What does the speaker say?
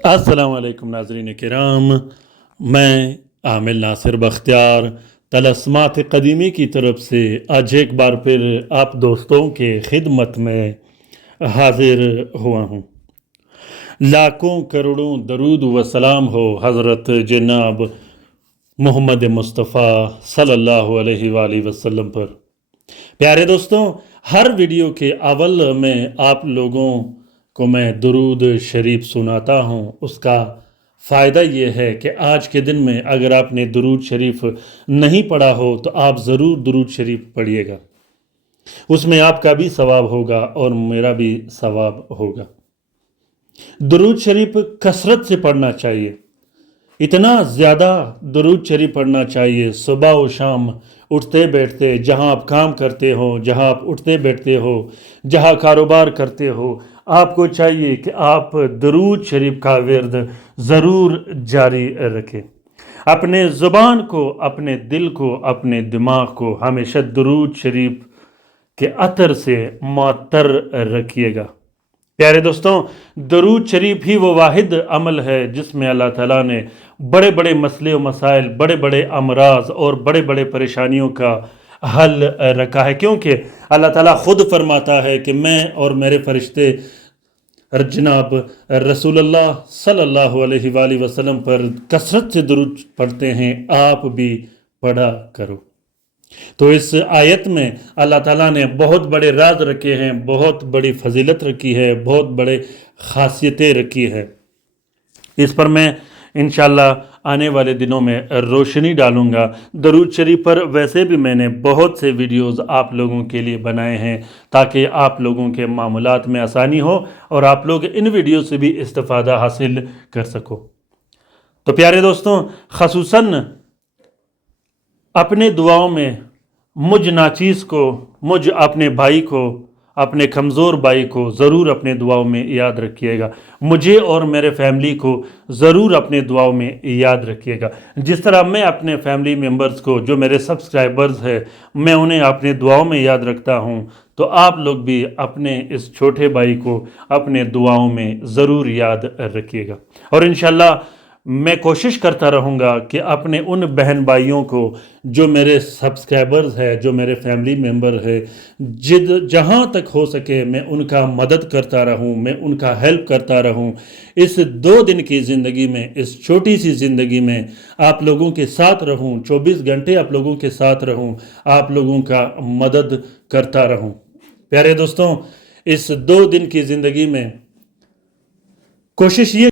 अस्सलाम वालेकुम नाज़रीन किराम, मैं आमिल नासिर बख्तियार तलस्मात क़दीमी की तरफ से आज एक बार फिर आप दोस्तों के खिदमत में हाजिर हुआ हूँ। लाखों करोड़ों दरूद व सलाम हो हज़रत जनाब मोहम्मद मुस्तफ़ा सल्लल्लाहु अलैहि वसल्लम पर। प्यारे दोस्तों, हर वीडियो के अव्वल में आप लोगों को मैं दुरूद शरीफ सुनाता हूँ। उसका फ़ायदा ये है कि आज के दिन में अगर आपने दुरूद शरीफ नहीं पढ़ा हो तो आप ज़रूर दुरूद शरीफ पढ़िएगा, उसमें आपका भी सवाब होगा और मेरा भी सवाब होगा। दुरूद शरीफ कसरत से पढ़ना चाहिए, इतना ज़्यादा दुरूद शरीफ पढ़ना चाहिए। सुबह व शाम उठते बैठते, जहाँ आप काम करते हो, जहाँ आप उठते बैठते हो, जहाँ कारोबार करते हो, आपको चाहिए कि आप दुरूद शरीफ का विर्द ज़रूर जारी रखें। अपने ज़ुबान को, अपने दिल को, अपने दिमाग को हमेशा दुरूद शरीफ के अतर से मुअत्तर रखिएगा। प्यारे दोस्तों, दुरूद शरीफ ही वो वाहिद अमल है जिसमें अल्लाह ताला ने बड़े बड़े मसले व मसाइल, बड़े बड़े अमराज और बड़े बड़े परेशानियों का हल रखा है। क्योंकि अल्लाह ताला खुद फरमाता है कि मैं और मेरे फरिश्ते जनाब रसूलुल्लाह सल्लल्लाहु अलैहि वसल्लम पर कसरत से दुरूद पढ़ते हैं, आप भी पढ़ा करो। तो इस आयत में अल्लाह ताला ने बहुत बड़े राज रखे हैं, बहुत बड़ी फजीलत रखी है, बहुत बड़े खासियतें रखी है। इस पर मैं इंशाल्लाह आने वाले दिनों में रोशनी डालूँगा। दरूद शरीफ पर वैसे भी मैंने बहुत से वीडियोस आप लोगों के लिए बनाए हैं ताकि आप लोगों के मामलात में आसानी हो और आप लोग इन वीडियो से भी इस्तिफ़ादा हासिल कर सको। तो प्यारे दोस्तों, ख़ुसूसन अपने दुआओं में मुझ नाचीज़ को, मुझ अपने भाई को, अपने कमज़ोर भाई को ज़रूर अपने दुआओं में याद रखिएगा। मुझे और मेरे फैमिली को ज़रूर अपने दुआओं में याद रखिएगा। जिस तरह मैं अपने फैमिली मेम्बर्स को, जो मेरे सब्सक्राइबर्स हैं, मैं उन्हें अपने दुआओं में याद रखता हूँ, तो आप लोग भी अपने इस छोटे भाई को अपने दुआओं में ज़रूर याद रखिएगा। और इंशाल्लाह मैं कोशिश करता रहूँगा कि अपने उन बहन भाइयों को जो मेरे सब्सक्राइबर्स हैं, जो मेरे फैमिली मेम्बर हैं, जहाँ तक हो सके मैं उनका मदद करता रहूँ, मैं उनका हेल्प करता रहूँ। इस 2 दिन की ज़िंदगी में, इस छोटी सी ज़िंदगी में आप लोगों के साथ रहूँ, 24 घंटे आप लोगों के साथ रहूँ, आप लोगों का मदद करता रहूँ। प्यारे दोस्तों, इस 2 दिन की ज़िंदगी में कोशिश ये